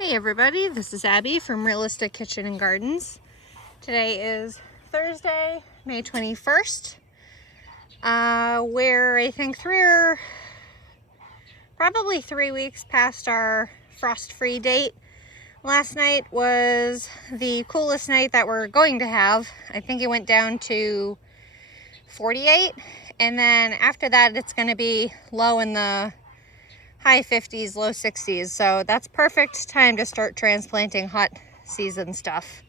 Hey everybody, this is Abby from Realistic Kitchen and Gardens. Today is Thursday, May 21st. We're, I think, probably 3 weeks past our frost-free date. Last night was the coolest night that we're going to have. I think it went down to 48, and then after that it's going to be low in the high 50s, low 60s. So that's perfect time to start transplanting hot season stuff.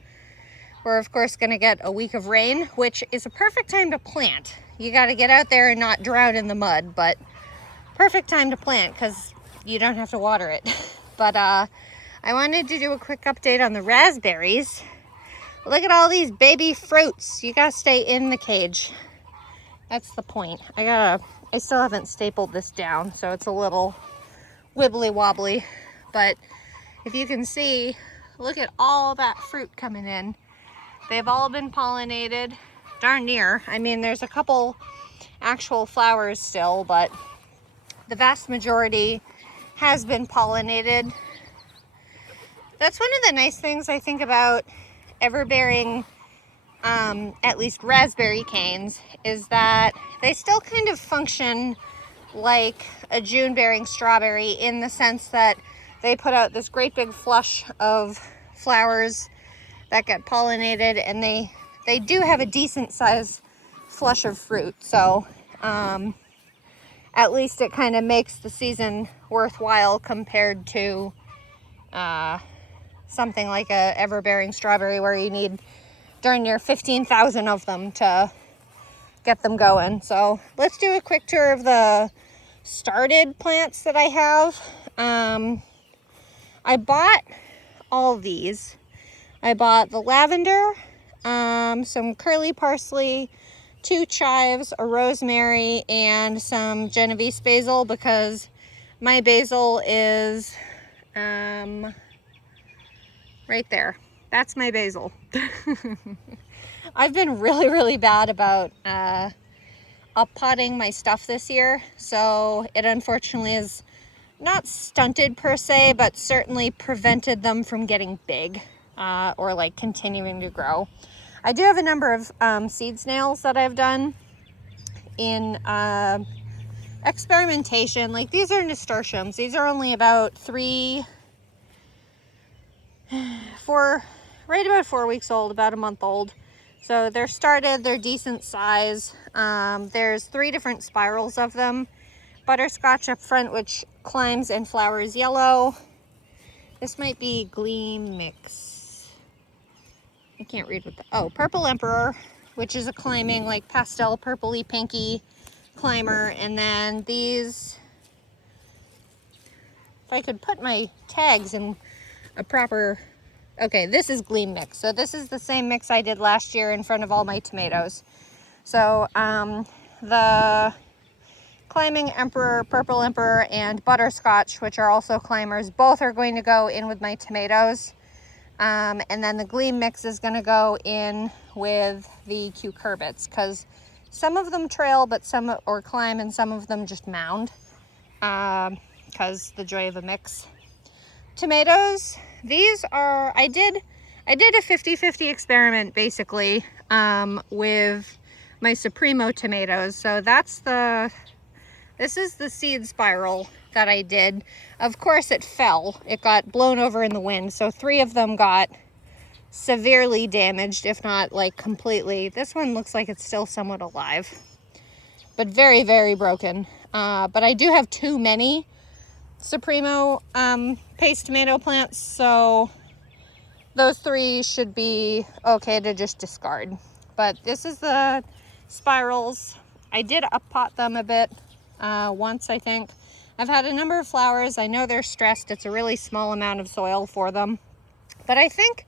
We're of course going to get a week of rain, which is a perfect time to plant. You got to get out there and not drown in the mud, but perfect time to plant because you don't have to water it. But I wanted to do a quick update on the raspberries. Look at all these baby fruits. You gotta stay in the cage. That's the point. I still haven't stapled this down, so it's a little wibbly wobbly, but if you can see, look at all that fruit coming in. They've all been pollinated, darn near. I mean, there's a couple actual flowers still, but the vast majority has been pollinated. That's one of the nice things I think about ever-bearing, at least raspberry canes, is that they still kind of function like a June-bearing strawberry in the sense that they put out this great big flush of flowers that get pollinated, and they do have a decent size flush of fruit. So at least it kind of makes the season worthwhile compared to something like a ever-bearing strawberry where you need darn near 15,000 of them to get them going. So let's do a quick tour of the started plants that I have. I bought all these. I bought the lavender, some curly parsley, 2 chives, a rosemary, and some Genovese basil because my basil is right there. That's my basil. I've been really bad about uppotting my stuff this year, so it unfortunately is not stunted per se, but certainly prevented them from getting big or like continuing to grow. I do have a number of seed snails that I've done in experimentation. Like these are nasturtiums. These are only about right about 4 weeks old, about a month old. So they're started, they're decent size. There's 3 different spirals of them. Butterscotch up front, which climbs and flowers yellow. This might be Gleam Mix. I can't read what Purple Emperor, which is a climbing like pastel purpley pinky climber. And then these, if I could put my tags in a proper, okay, this is Gleam Mix. So this is the same mix I did last year in front of all my tomatoes. So the Climbing Emperor, Purple Emperor, and Butterscotch, which are also climbers, both are going to go in with my tomatoes. And then the Gleam Mix is going to go in with the cucurbits because some of them trail, but or climb, and some of them just mound because the joy of a mix. Tomatoes, these are, I did a 50-50 experiment basically with my Supremo tomatoes. So this is the seed spiral that I did. Of course it fell. It got blown over in the wind. So 3 of them got severely damaged, if not like completely. This one looks like it's still somewhat alive, but very broken. But I do have too many Supremo paste tomato plants, so those 3 should be okay to just discard. But this is the spirals. I did uppot them a bit once, I think. I've had a number of flowers. I know they're stressed. It's a really small amount of soil for them, but I think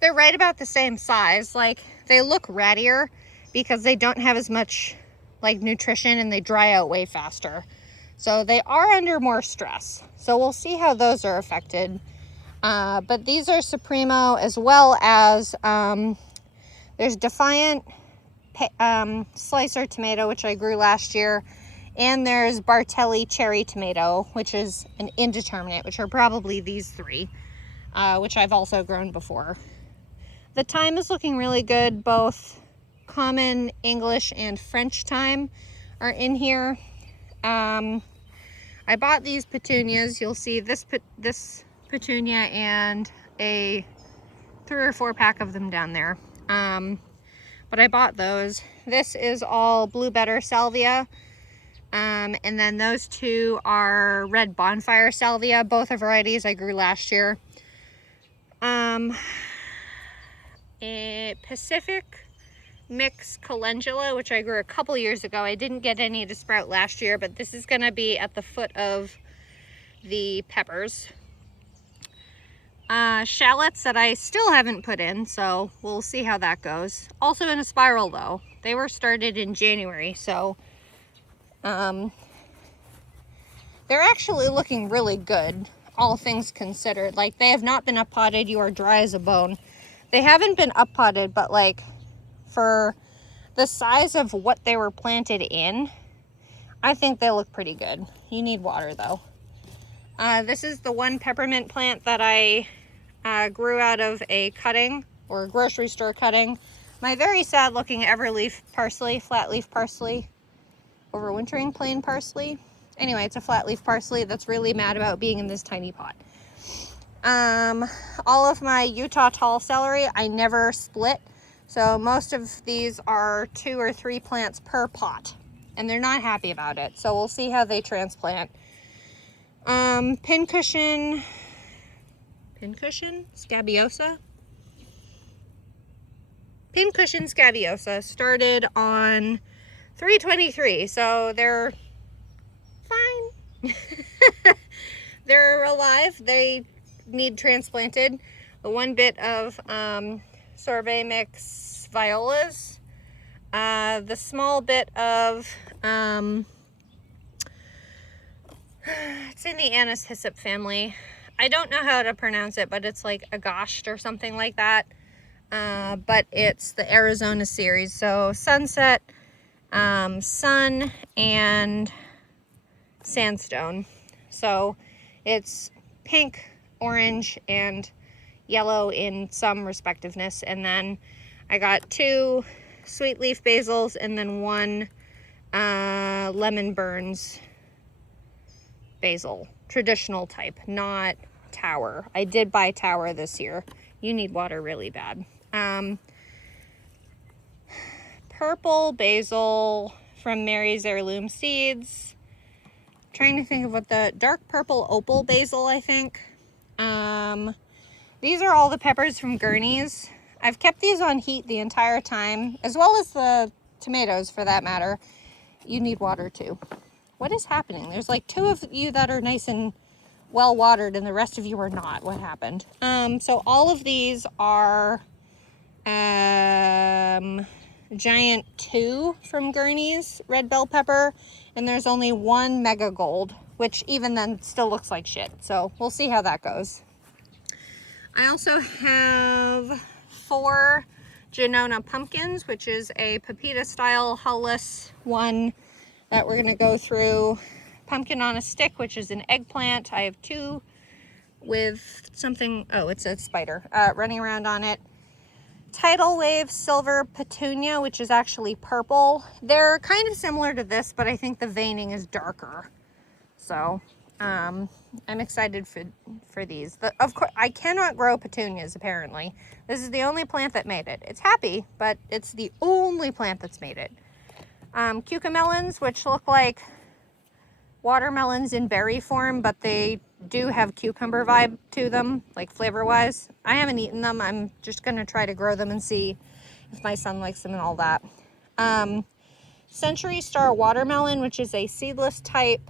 they're right about the same size. Like they look rattier because they don't have as much like nutrition and they dry out way faster. So they are under more stress. So we'll see how those are affected. But these are Supremo, as well as there's Defiant slicer tomato, which I grew last year. And there's Bartelli cherry tomato, which is an indeterminate, which are probably these 3. which I've also grown before. The thyme is looking really good. Both common English and French thyme are in here. I bought these petunias. You'll see this petunia and a 3 or 4 pack of them down there. But I bought those. This is all Blue Better salvia. And then those 2 are red bonfire salvia. Both are varieties I grew last year. A Pacific mix calendula, which I grew a couple years ago. I didn't get any to sprout last year, but this is going to be at the foot of the peppers. Shallots that I still haven't put in, so we'll see how that goes. Also in a spiral though. They were started in January, so they're actually looking really good, all things considered. Like, they have not been up potted. You are dry as a bone. They haven't been up potted, but like, for the size of what they were planted in, I think they look pretty good. You need water though. This is the one peppermint plant that I grew out of a cutting, or a grocery store cutting. My very sad looking everleaf parsley, flat leaf parsley, overwintering plain parsley. Anyway, it's a flat leaf parsley that's really mad about being in this tiny pot. All of my Utah tall celery I never split. So most of these are 2 or 3 plants per pot, and they're not happy about it. So we'll see how they transplant. Pincushion scabiosa. Pincushion scabiosa started on 3/23, so they're fine. They're alive. They need transplanted. The one bit of sorbet mix violas, the small bit of it's in the anise hyssop family. I don't know how to pronounce it, but it's like agosht or something like that. But it's the Arizona series. So sunset, sun, and sandstone. So it's pink, orange, and yellow in some respectiveness. And then I got 2 sweet leaf basils and then 1 lemon burns basil, traditional type, not tower. I did buy tower this year. You need water really bad. Purple basil from Mary's Heirloom Seeds. I'm trying to think of what the dark purple opal basil, I think. These are all the peppers from Gurney's. I've kept these on heat the entire time, as well as the tomatoes for that matter. You need water too. What is happening? There's like 2 of you that are nice and well watered and the rest of you are not. What happened? So all of these are Giant 2 from Gurney's red bell pepper, and there's only 1 Mega Gold, which even then still looks like shit. So we'll see how that goes. I also have 4 Janona pumpkins, which is a pepita style hull-less one that we're gonna go through. Pumpkin on a stick, which is an eggplant. I have 2 with something, oh, it's a spider running around on it. Tidal Wave Silver Petunia, which is actually purple. They're kind of similar to this, but I think the veining is darker. So I'm excited for these. Of course, I cannot grow petunias, apparently. This is the only plant that made it. It's happy, but it's the only plant that's made it. Cucamelons, which look like watermelons in berry form, but they do have cucumber vibe to them, like flavor-wise. I haven't eaten them. I'm just gonna try to grow them and see if my son likes them and all that. Century Star Watermelon, which is a seedless type.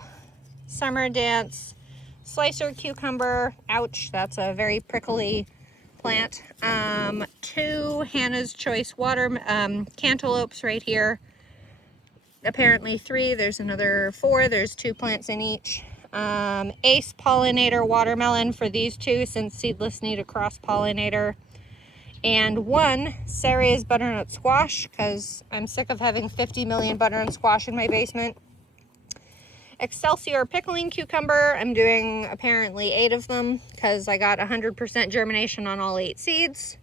Summer Dance Slicer Cucumber. Ouch, that's a very prickly plant. 2 Hannah's Choice cantaloupes right here. Apparently 3. There's another 4. There's 2 plants in each. Ace Pollinator Watermelon for these 2, since seedless need a cross pollinator. And 1 Saray's Butternut Squash, because I'm sick of having 50 million butternut squash in my basement. Excelsior pickling cucumber. I'm doing apparently 8 of them because I got 100% germination on all 8 seeds.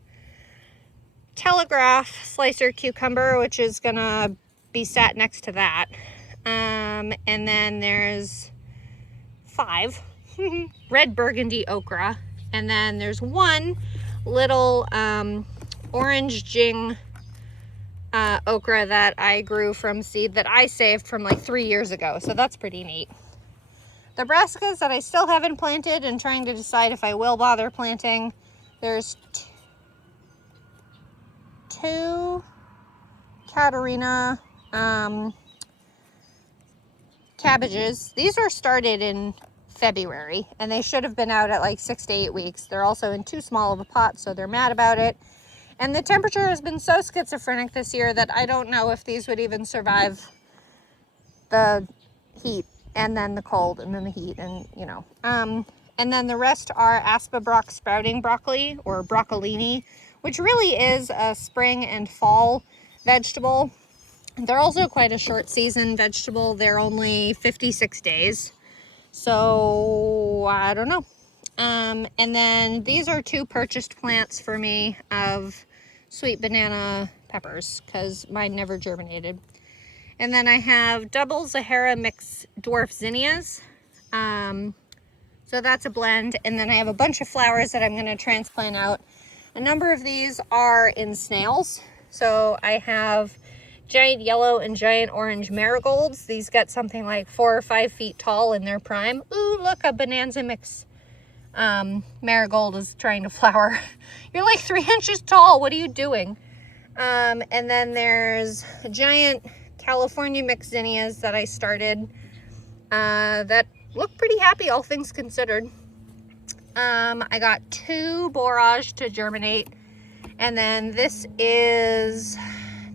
Telegraph slicer cucumber, which is gonna be sat next to that. And then there's 5 red burgundy okra, and then there's 1 little orange jing okra that I grew from seed that I saved from like 3 years ago, so that's pretty neat. The brassicas that I still haven't planted and trying to decide if I will bother planting, there's 2 Katarina cabbages. These were started in February and they should have been out at like 6 to 8 weeks. They're also in too small of a pot, so they're mad about it. And the temperature has been so schizophrenic this year that I don't know if these would even survive the heat and then the cold and then the heat, and you know. And then the rest are Asperbrock sprouting broccoli, or broccolini, which really is a spring and fall vegetable. They're also quite a short season vegetable. They're only 56 days. So I don't know. And then these are 2 purchased plants for me of sweet banana peppers because mine never germinated. And then I have double Zahara mix dwarf zinnias. So that's a blend. And then I have a bunch of flowers that I'm going to transplant out. A number of these are in snails. So I have giant yellow and giant orange marigolds. These get something like 4 or 5 feet tall in their prime. Ooh, look, a bonanza mix marigold is trying to flower. You're like 3 inches tall. What are you doing? And then there's a giant California mixed zinnias that I started that look pretty happy, all things considered. I got 2 borage to germinate, and then this is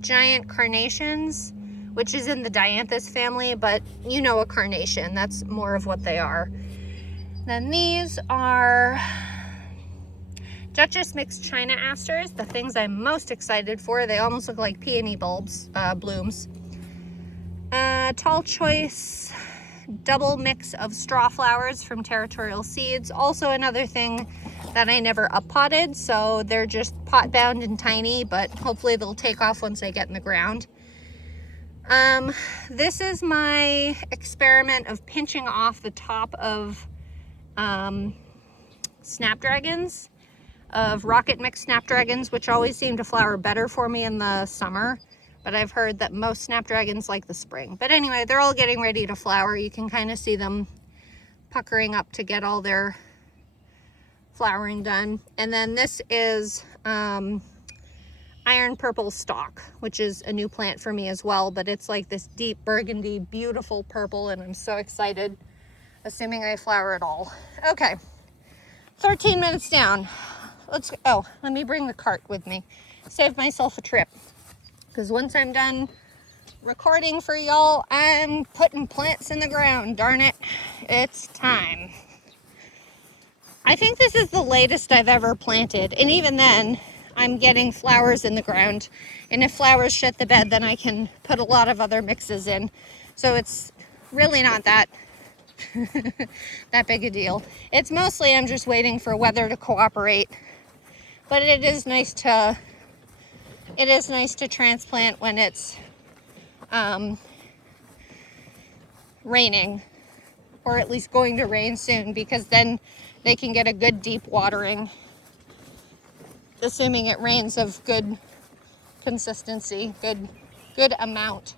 giant carnations, which is in the dianthus family, but you know a carnation, that's more of what they are. Then these are Duchess mixed China asters, the things I'm most excited for. They almost look like peony bulbs, blooms. Tall choice double mix of straw flowers from Territorial Seeds. Also another thing that I never uppotted, so they're just pot bound and tiny, but hopefully they'll take off once they get in the ground. This is my experiment of pinching off the top of snapdragons, of rocket mixed snapdragons, which always seem to flower better for me in the summer, but I've heard that most snapdragons like the spring. But anyway, they're all getting ready to flower. You can kind of see them puckering up to get all their flowering done. And then this is iron purple stalk, which is a new plant for me as well, but it's like this deep burgundy, beautiful purple, and I'm so excited, assuming I flower at all. Okay, 13 minutes down. Let's go. Oh, let me bring the cart with me. Save myself a trip, because once I'm done recording for y'all, I'm putting plants in the ground. Darn it, it's time. I think this is the latest I've ever planted, and even then I'm getting flowers in the ground, and if flowers shit the bed, then I can put a lot of other mixes in, so it's really not that that big a deal. It's mostly I'm just waiting for weather to cooperate, but it is nice to transplant when it's raining, or at least going to rain soon, because then they can get a good deep watering, assuming it rains of good consistency, good amount.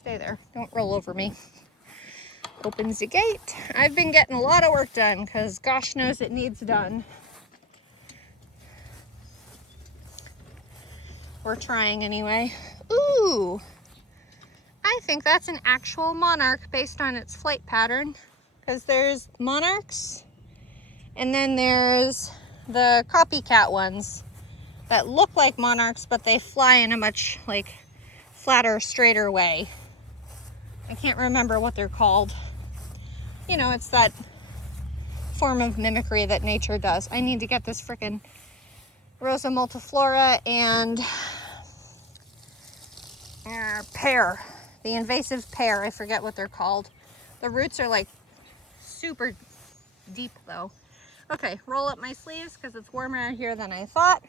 Stay there, don't roll over me. Opens the gate. I've been getting a lot of work done because gosh knows it needs done. We're trying anyway. Ooh, I think that's an actual monarch based on its flight pattern, because there's monarchs and then there's the copycat ones that look like monarchs, but they fly in a much like flatter, straighter way. I can't remember what they're called. You know, it's that form of mimicry that nature does. I need to get this frickin' Rosa multiflora and pear the invasive pear. I forget what they're called. The roots are like super deep though. Okay, roll up my sleeves because it's warmer out here than I thought.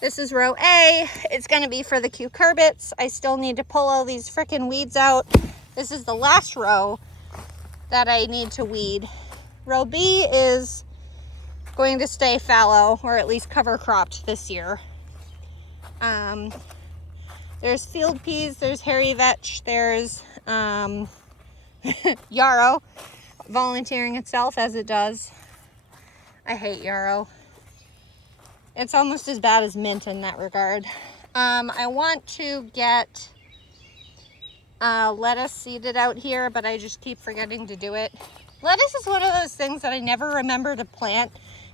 This is row A. It's gonna be for the cucurbits. I still need to pull all these frickin' weeds out. This is the last row that I need to weed. Row B is going to stay fallow, or at least cover cropped this year. There's field peas, there's hairy vetch, there's yarrow volunteering itself as it does. I hate yarrow. It's almost as bad as mint in that regard. I want to get lettuce seeded out here, but I just keep forgetting to do it. Lettuce is one of those things that I never remember to plant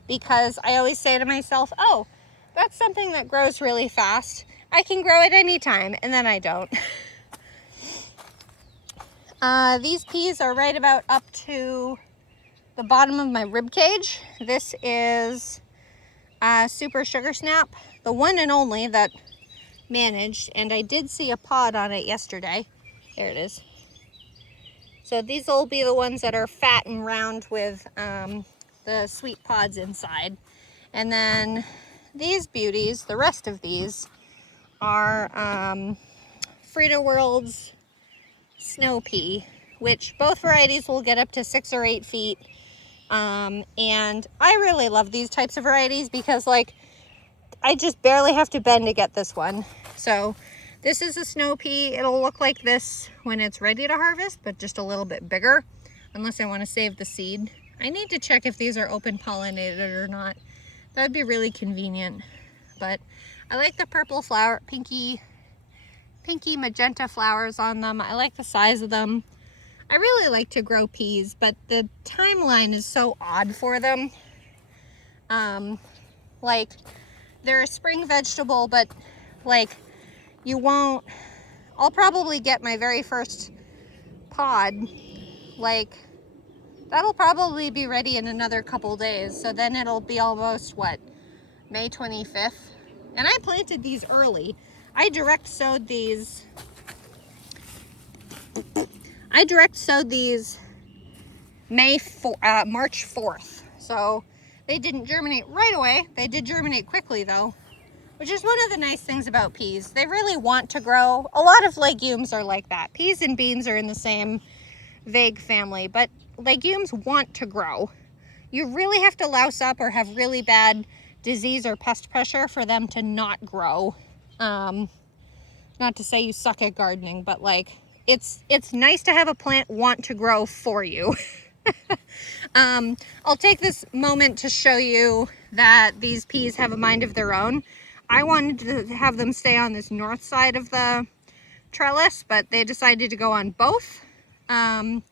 because I always say to myself, oh, that's something that grows really fast. I can grow it anytime, and then I don't. These peas are right about up to the bottom of my rib cage. This is Super Sugar Snap, the one and only that managed, and I did see a pod on it yesterday. There it is. So these will be the ones that are fat and round with the sweet pods inside. And then these beauties, the rest of these, are Frida World's snow pea, which both varieties will get up to 6 or 8 feet. And I really love these types of varieties because, like, I just barely have to bend to get this one. So this is a snow pea. It'll look like this when it's ready to harvest, but just a little bit bigger, unless I want to save the seed. I need to check if these are open pollinated or not. That would be really convenient. But I like the purple flower, pinky magenta flowers on them. I like the size of them. I really like to grow peas, but the timeline is so odd for them. Like, they're a spring vegetable, but like, you won't, I'll probably get my very first pod, like, that'll probably be ready in another couple days. So then it'll be almost, what, May 25th? And I planted these early. I direct sowed these March 4th. So they didn't germinate right away. They did germinate quickly though, which is one of the nice things about peas. They really want to grow. A lot of legumes are like that. Peas and beans are in the same vague family, but legumes want to grow. You really have to louse up or have really bad disease or pest pressure for them to not grow. Not to say you suck at gardening, but like, it's nice to have a plant want to grow for you. I'll take this moment to show you that these peas have a mind of their own. I wanted to have them stay on this north side of the trellis, but they decided to go on both. But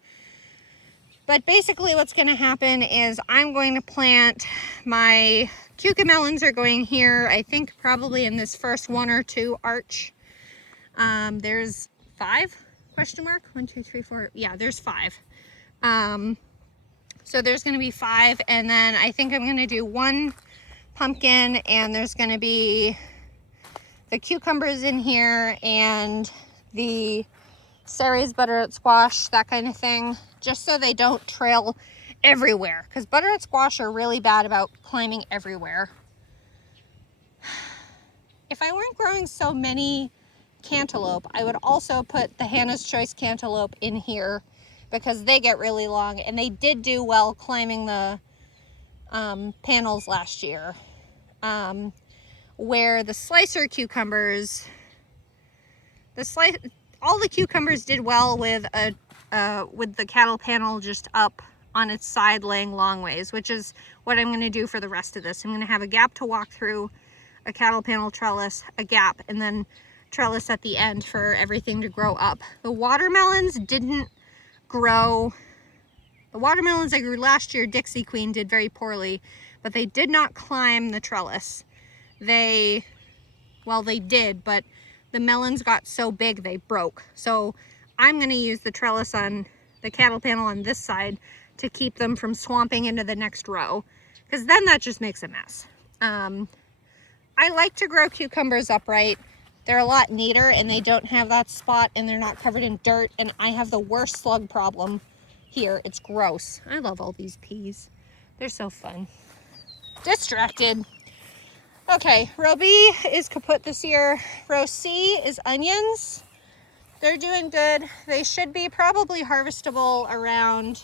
basically what's going to happen is I'm going to plant my cucamelons are going here, I think probably in this first 1 or 2 arch. There's 5? Question mark? 1, 2, 3, 4. Yeah, there's 5. So there's going to be 5, and then I think I'm going to do 1 pumpkin, and there's going to be the cucumbers in here and the Ceres butternut squash, that kind of thing, just so they don't trail everywhere, because butternut squash are really bad about climbing everywhere. If I weren't growing so many cantaloupe, I would also put the Hannah's Choice cantaloupe in here because they get really long, and they did do well climbing the panels last year. Where the slicer cucumbers, all the cucumbers did well with the cattle panel just up on its side laying long ways, which is what I'm going to do for the rest of this. I'm going to have a gap to walk through, a cattle panel trellis, a gap, and then trellis at the end for everything to grow up. The watermelons didn't grow. The watermelons I grew last year, Dixie Queen, did very poorly, but they did not climb the trellis. They did, but the melons got so big they broke. So I'm going to use the trellis on the cattle panel on this side to keep them from swamping into the next row, because then that just makes a mess. I like to grow cucumbers upright. they're a lot neater and they don't have that spot and they're not covered in dirt. And I have the worst slug problem here. It's gross. I love all these peas. They're so fun. Distracted. Okay, row B is kaput this year. Row C is onions. They're doing good. They should be probably harvestable around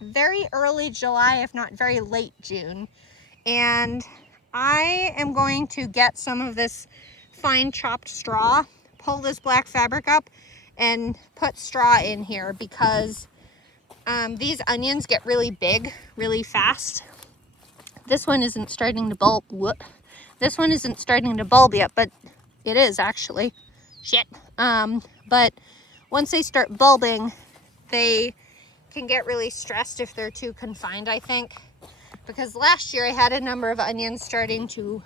very early July, if not very late June. And I am going to get some of this fine chopped straw, pull this black fabric up, and put straw in here because these onions get really big really fast. This one isn't starting to bulb. This one isn't starting to bulb yet, but it is actually. Shit. But once they start bulbing, they can get really stressed if they're too confined, I think. Because last year I had a number of onions starting to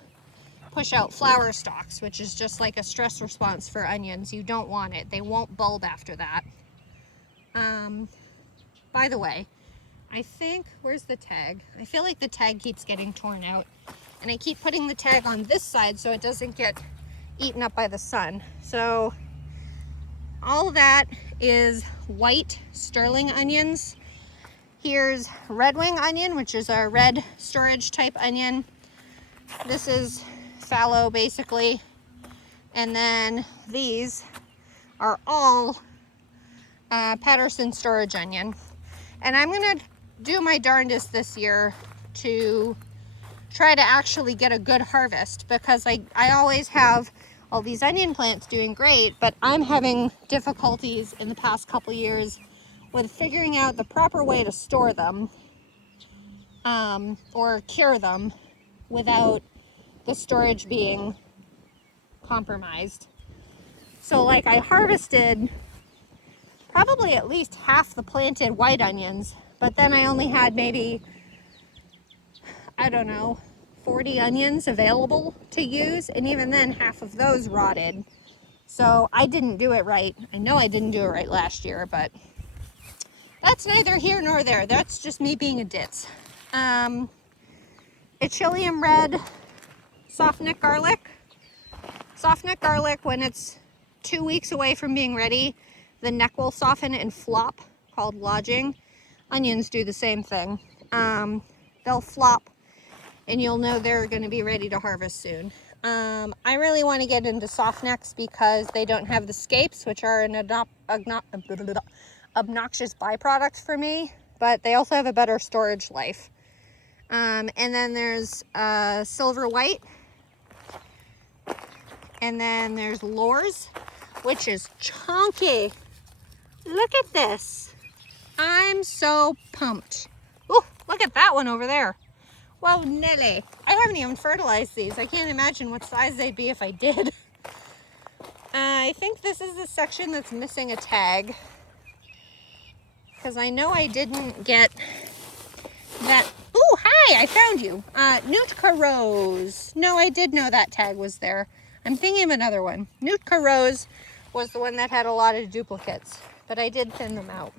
push out flower stalks, which is just like a stress response for onions. You don't want it. They won't bulb after that. By the way, I think, where's the tag? I feel like the tag keeps getting torn out. And I keep putting the tag on this side so it doesn't get eaten up by the sun. So all that is white sterling onions. Here's red wing onion, which is a red storage type onion. This is fallow basically. And then these are all Patterson storage onion. And I'm gonna do my darndest this year to try to actually get a good harvest, because I always have all these onion plants doing great, but I'm having difficulties in the past couple years with figuring out the proper way to store them or cure them without the storage being compromised. So like I harvested probably at least half the planted white onions, but then I only had maybe, I don't know, 40 onions available to use, and even then half of those rotted. So I didn't do it right. I know I didn't do it right last year, but that's neither here nor there. That's just me being a ditz. Achillium red soft neck garlic. Soft neck garlic, when it's 2 weeks away from being ready, the neck will soften and flop, called lodging. Onions do the same thing. They'll flop and you'll know they're going to be ready to harvest soon. I really want to get into soft necks because they don't have the scapes, which are an obnoxious byproduct for me, but they also have a better storage life. And then there's silver white, and then there's Lors, which is chunky. Look at this. I'm so pumped. Ooh, look at that one over there. Whoa, Nelly. I haven't even fertilized these. I can't imagine what size they'd be if I did. I think this is the section that's missing a tag, because I know I didn't get that. Ooh, hi, I found you. Nootka Rose. No, I did know that tag was there. I'm thinking of another one. Nootka Rose was the one that had a lot of duplicates, but I did thin them out.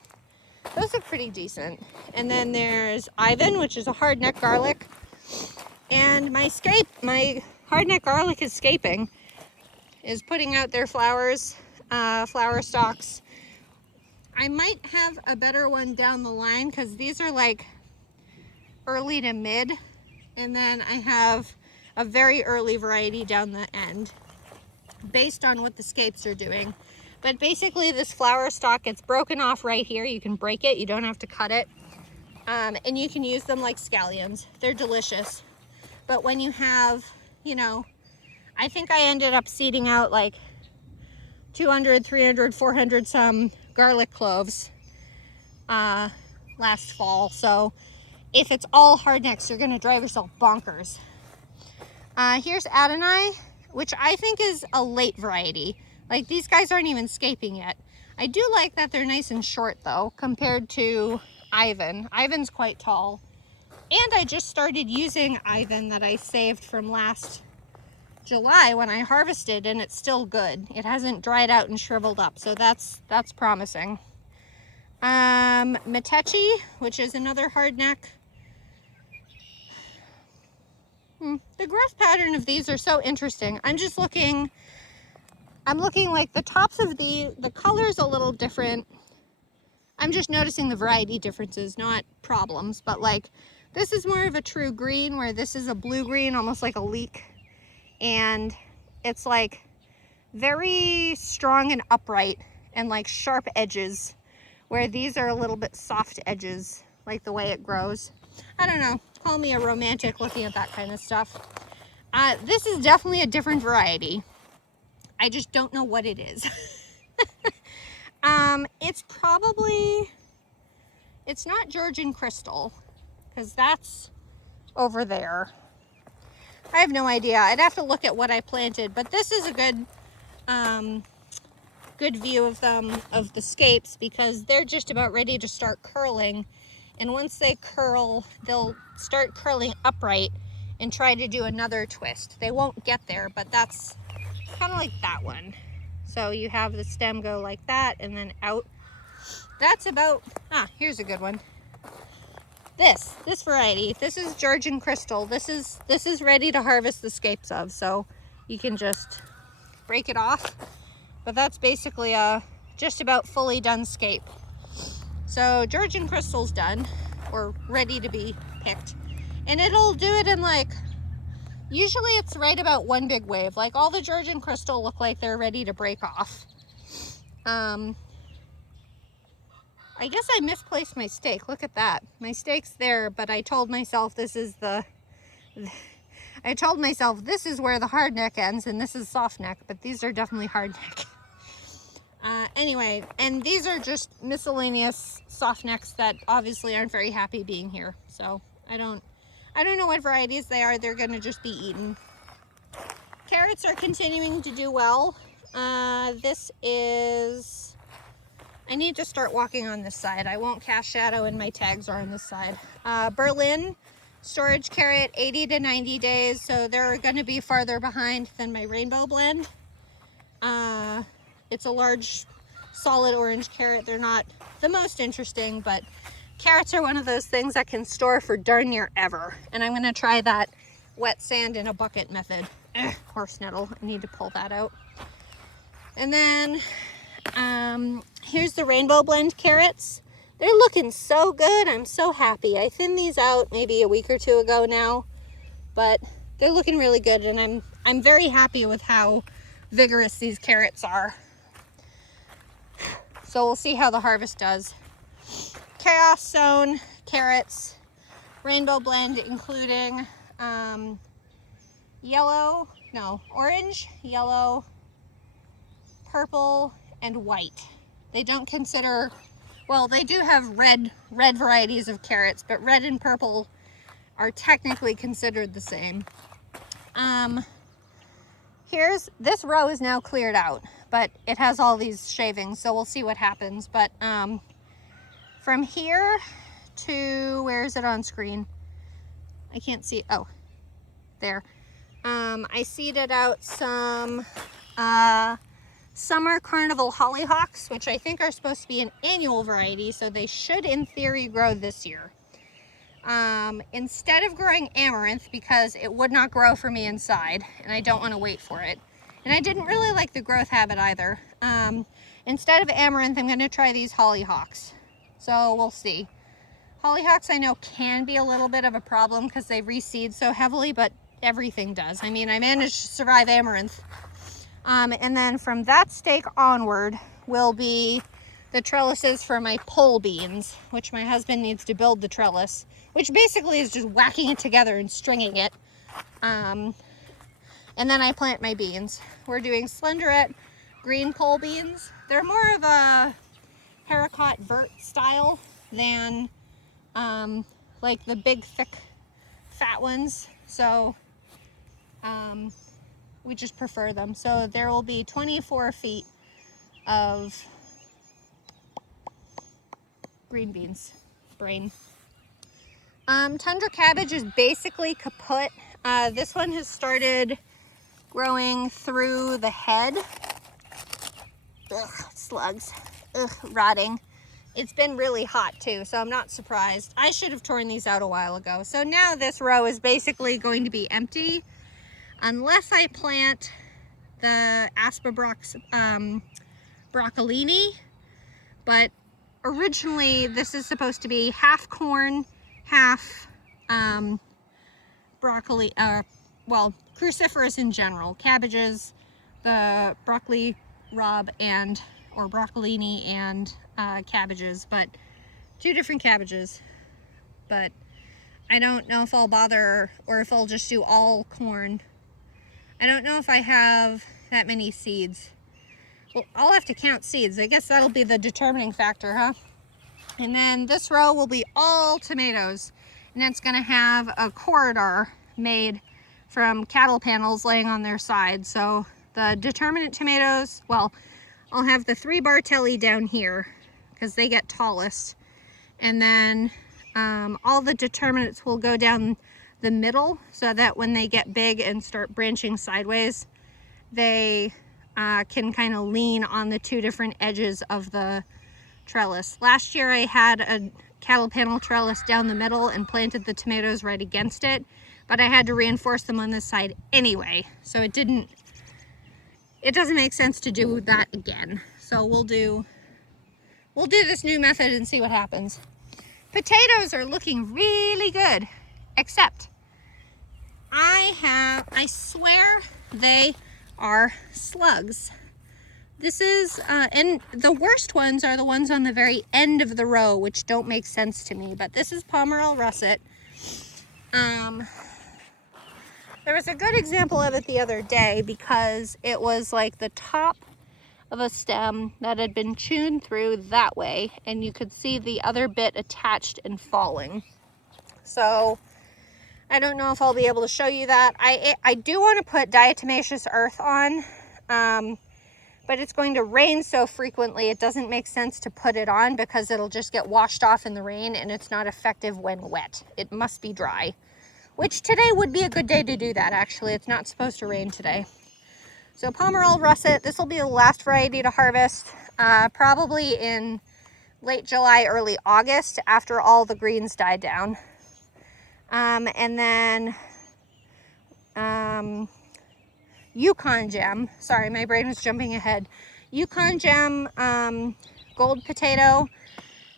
Those are pretty decent. And then there's Ivan, which is a hardneck garlic. And my hardneck garlic is scaping, is putting out their flowers, flower stalks. I might have a better one down the line because these are like early to mid. And then I have a very early variety down the end based on what the scapes are doing. But basically this flower stalk gets broken off right here. You can break it, you don't have to cut it. And you can use them like scallions. They're delicious. But when you have, you know, I think I ended up seeding out like 200, 300, 400 some garlic cloves last fall. So if it's all hardnecks, you're gonna drive yourself bonkers. Here's Adonai, which I think is a late variety. Like these guys aren't even scaping yet. I do like that they're nice and short though, compared to Ivan. Ivan's quite tall. And I just started using Ivan that I saved from last July when I harvested, and it's still good. It hasn't dried out and shriveled up, so that's promising. Metechi, which is another hardneck. The growth pattern of these are so interesting. I'm looking like the tops of the color's a little different. I'm just noticing the variety differences, not problems, but like this is more of a true green where this is a blue green, almost like a leek. And it's like very strong and upright and like sharp edges, where these are a little bit soft edges, like the way it grows. I don't know, call me a romantic looking at that kind of stuff. This is definitely a different variety. I just don't know what it is. It's not Georgian Crystal, because that's over there. I have no idea. I'd have to look at what I planted, but this is a good view of them, of the scapes, because they're just about ready to start curling. And once they curl, they'll start curling upright and try to do another twist. They won't get there, but that's kind of like that one. So you have the stem go like that and then out. That's about, here's a good one. This variety, this is Georgian Crystal. This is ready to harvest the scapes of, so you can just break it off. But that's basically a just about fully done scape. So Georgian Crystal's done, or ready to be picked. And it'll do it in like, usually it's right about one big wave. Like all the Georgian Crystal look like they're ready to break off. I guess I misplaced my stake. Look at that. My stake's there, but I told myself this is where the hard neck ends and this is soft neck, but these are definitely hard neck. Anyway, and these are just miscellaneous soft necks that obviously aren't very happy being here. So I don't know what varieties they are. They're gonna just be eaten. Carrots are continuing to do well. I need to start walking on this side. I won't cast shadow and my tags are on this side. Berlin storage carrot, 80 to 90 days. So they're gonna be farther behind than my rainbow blend. It's a large, solid orange carrot. They're not the most interesting, but carrots are one of those things that can store for darn near ever. And I'm gonna try that wet sand in a bucket method. Horse nettle, I need to pull that out. And then, here's the rainbow blend carrots. They're looking so good. I'm so happy. I thinned these out maybe a week or two ago now, but they're looking really good, and I'm very happy with how vigorous these carrots are. So we'll see how the harvest does. Chaos Zone carrots, rainbow blend, including orange, yellow, purple, and white. They don't consider, well, they do have red varieties of carrots, but red and purple are technically considered the same. This row is now cleared out, but it has all these shavings, so we'll see what happens. But from here to, where is it on screen? I can't see, oh, there. I seeded out some summer carnival hollyhocks, which I think are supposed to be an annual variety, so they should in theory grow this year. Instead of growing amaranth, because it would not grow for me inside and I don't want to wait for it, and I didn't really like the growth habit either, instead of amaranth I'm going to try these hollyhocks. So we'll see. Hollyhocks I know can be a little bit of a problem because they reseed so heavily, but everything does. I mean, I managed to survive amaranth. And then from that stake onward will be the trellises for my pole beans, which my husband needs to build the trellis, which basically is just whacking it together and stringing it. And then I plant my beans. We're doing Slenderette green pole beans. They're more of a haricot vert style than like the big, thick, fat ones. So we just prefer them. So there will be 24 feet of green beans, brain. Tundra cabbage is basically kaput. This one has started growing through the head. Ugh, slugs. Ugh, rotting. It's been really hot too, so I'm not surprised. I should have torn these out a while ago. So now this row is basically going to be empty unless I plant the Asperbrox broccolini. But originally this is supposed to be half corn, half broccoli, well, cruciferous in general, cabbages, the broccoli rabe or broccolini and cabbages, but 2 different cabbages. But I don't know if I'll bother or if I'll just do all corn. I don't know if I have that many seeds. Well, I'll have to count seeds. I guess that'll be the determining factor, huh? And then this row will be all tomatoes, and it's gonna have a corridor made from cattle panels laying on their side. So the determinant tomatoes, well, I'll have the 3 Bartelli down here because they get tallest. And then all the determinants will go down the middle so that when they get big and start branching sideways, they can kind of lean on the 2 different edges of the trellis. Last year I had a cattle panel trellis down the middle and planted the tomatoes right against it, but I had to reinforce them on this side anyway, so it doesn't make sense to do that again. So we'll do this new method and see what happens. Potatoes are looking really good, except I swear they are slugs. This is, and the worst ones are the ones on the very end of the row, which don't make sense to me, but this is Pomerol russet. There was a good example of it the other day because it was like the top of a stem that had been chewed through that way, and you could see the other bit attached and falling. So I don't know if I'll be able to show you that. I do want to put diatomaceous earth on, but it's going to rain so frequently it doesn't make sense to put it on because it'll just get washed off in the rain and it's not effective when wet. It must be dry, which today would be a good day to do that. Actually, it's not supposed to rain today. So Pomerol russet, this will be the last variety to harvest, probably in late July, early August, after all the greens die down. And then Yukon Gem, sorry, my brain was jumping ahead. Yukon Gem gold potato.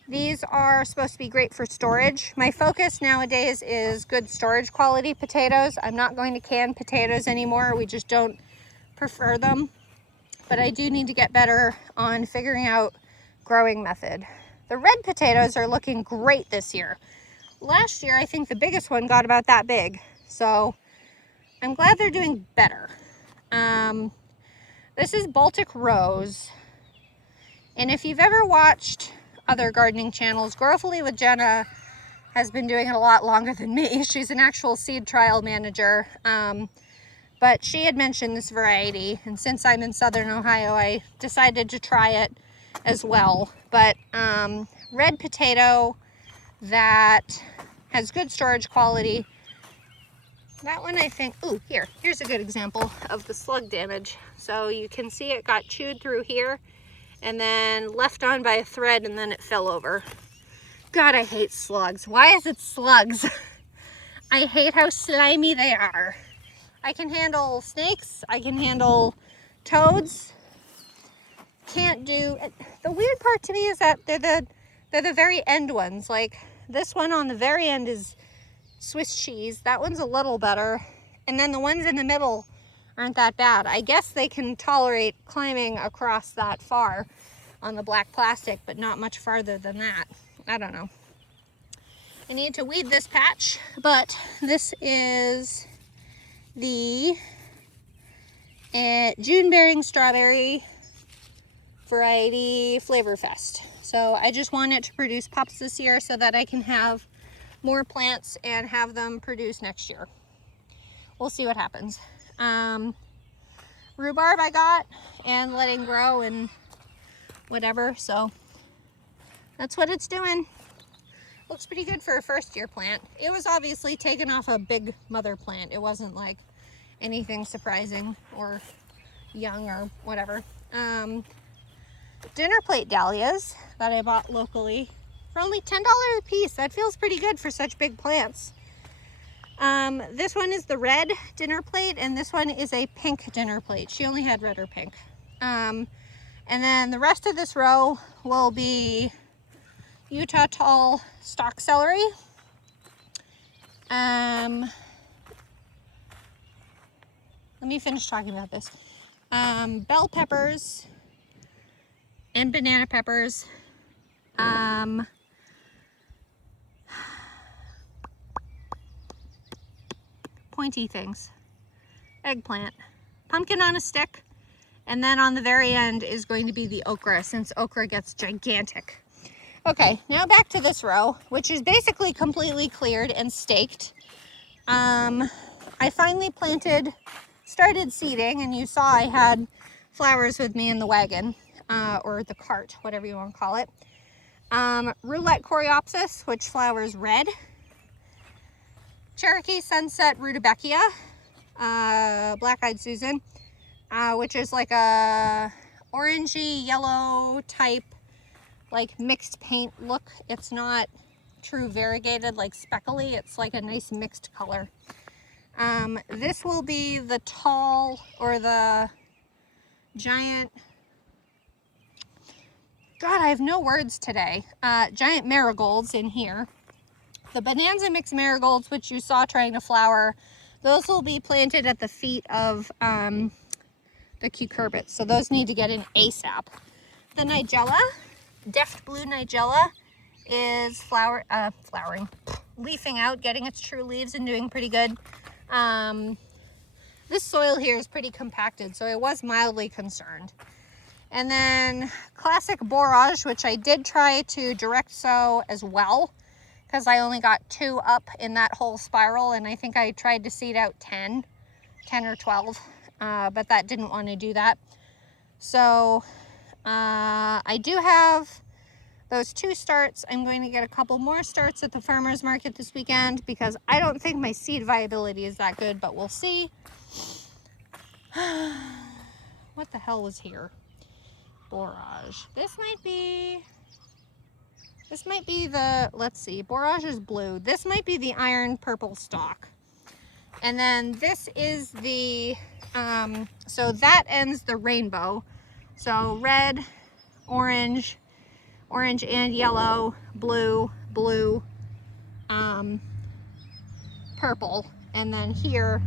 These are supposed to be great for storage. My focus nowadays is good storage quality potatoes. I'm not going to can potatoes anymore. We just don't prefer them. But I do need to get better on figuring out growing method. The red potatoes are looking great this year. Last year, I think the biggest one got about that big. So I'm glad they're doing better. This is Baltic Rose. And if you've ever watched other gardening channels, Growfully with Jenna has been doing it a lot longer than me. She's an actual seed trial manager. But she had mentioned this variety, and since I'm in Southern Ohio, I decided to try it as well. But red potato that has good storage quality. That one I think, ooh, here's a good example of the slug damage. So you can see it got chewed through here and then left on by a thread and then it fell over. God, I hate slugs. Why is it slugs? I hate how slimy they are. I can handle snakes, I can handle toads. Can't do, the weird part to me is that they're the very end ones. Like this one on the very end is Swiss cheese. That one's a little better. And then the ones in the middle aren't that bad. I guess they can tolerate climbing across that far on the black plastic, but not much farther than that. I don't know. I need to weed this patch, but this is the June bearing strawberry variety Flavor Fest. So I just want it to produce pups this year so that I can have more plants and have them produce next year. We'll see what happens. Rhubarb I got and letting grow and whatever, so that's what it's doing. Looks pretty good for a first year plant. It was obviously taken off a big mother plant. It wasn't like anything surprising or young or whatever. dinner plate dahlias that I bought locally for only $10 a piece. That feels pretty good for such big plants. This one is the red dinner plate, and this one is a pink dinner plate. She only had red or pink. And then the rest of this row will be Utah tall stalk celery. Let me finish talking about this. Bell peppers and banana peppers. Pointy things. Eggplant. Pumpkin on a stick. And then on the very end is going to be the okra, since okra gets gigantic. Okay, now back to this row, which is basically completely cleared and staked. I finally started seeding, and you saw I had flowers with me in the wagon, or the cart, whatever you want to call it. Roulette coreopsis, which flowers red. Cherokee Sunset Rudbeckia, Black-Eyed Susan, which is like a orangey yellow type, like mixed paint look. It's not true variegated like speckly, it's like a nice mixed color. This will be the tall, or the giant, God, I have no words today, giant marigolds in here. The Bonanza Mix marigolds, which you saw trying to flower, those will be planted at the feet of the cucurbits, so those need to get in ASAP. The Nigella, Deft Blue Nigella, is flowering, leafing out, getting its true leaves and doing pretty good. This soil here is pretty compacted, so I was mildly concerned. And then classic borage, which I did try to direct sow as well, because I only got 2 up in that whole spiral, and I think I tried to seed out 10 or 12, but that didn't want to do that. So I do have those 2 starts. I'm going to get a couple more starts at the farmer's market this weekend, because I don't think my seed viability is that good, but we'll see. What the hell was here? Borage. This might be the, let's see, borage is blue. This might be the iron purple stalk. And then this is the, so that ends the rainbow. So red, orange and yellow, blue, purple. And then here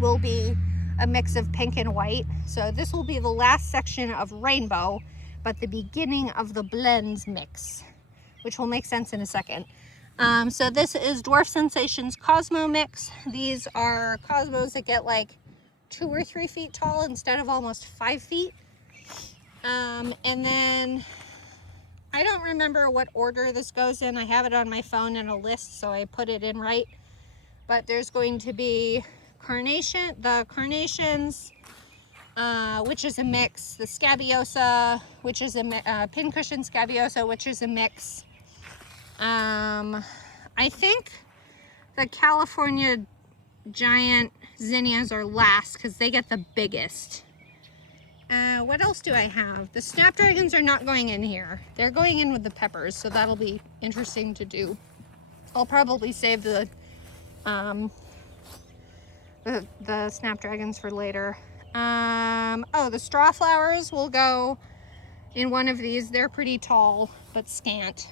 will be a mix of pink and white. So this will be the last section of rainbow, but the beginning of the blends mix, which will make sense in a second. So this is Dwarf Sensations Cosmo Mix. These are cosmos that get like 2 or 3 feet tall instead of almost 5 feet. And then I don't remember what order this goes in. I have it on my phone in a list, so I put it in right. But there's going to be the carnations, which is a mix, the scabiosa, which is a pincushion scabiosa, which is a mix. I think the California giant zinnias are last because they get the biggest. What else do I have? The snapdragons are not going in here. They're going in with the peppers, so that'll be interesting to do. I'll probably save the snapdragons for later. Oh, the straw flowers will go in one of these. They're pretty tall, but scant.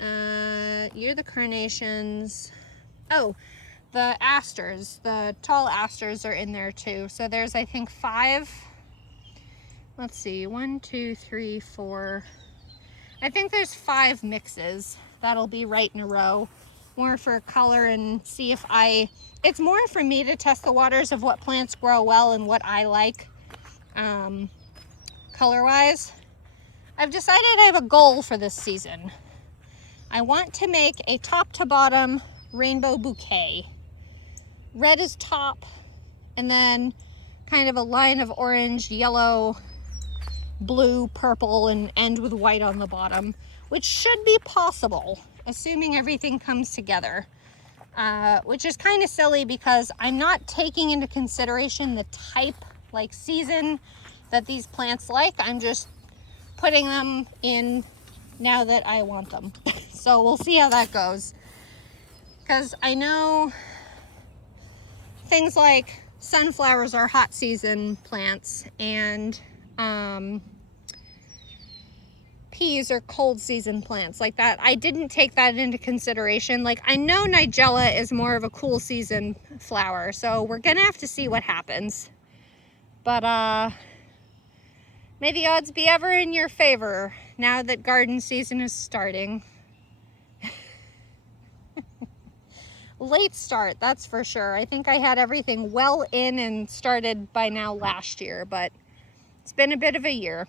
You're the carnations. Oh, the asters, the tall asters are in there too. So there's, I think, 5. Let's see, 1, 2, 3, 4. I think there's 5 mixes that'll be right in a row. More for color and see if it's more for me to test the waters of what plants grow well and what I like color-wise. I've decided I have a goal for this season. I want to make a top to bottom rainbow bouquet. Red is top, and then kind of a line of orange, yellow, blue, purple, and end with white on the bottom, which should be possible, assuming everything comes together. Which is kind of silly because I'm not taking into consideration the type, like season, that these plants like. I'm just putting them in now that I want them. So we'll see how that goes. Because I know things like sunflowers are hot season plants, and peas are cold season plants like that. I didn't take that into consideration. Like, I know Nigella is more of a cool season flower, so we're gonna have to see what happens. But may the odds be ever in your favor now that garden season is starting. Late start, that's for sure. I think I had everything well in and started by now last year, but it's been a bit of a year.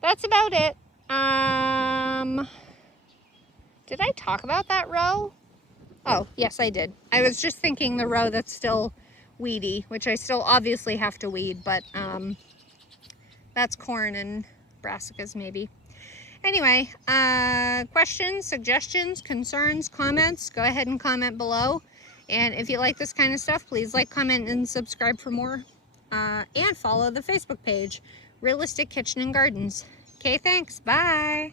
That's about it. Did I talk about that row? Oh, yes, I did. I was just thinking the row that's still weedy, which I still obviously have to weed, but that's corn and brassicas maybe. Anyway, questions, suggestions, concerns, comments, go ahead and comment below. And if you like this kind of stuff, please like, comment, and subscribe for more. And follow the Facebook page, Realistic Kitchen and Gardens. Okay, thanks. Bye.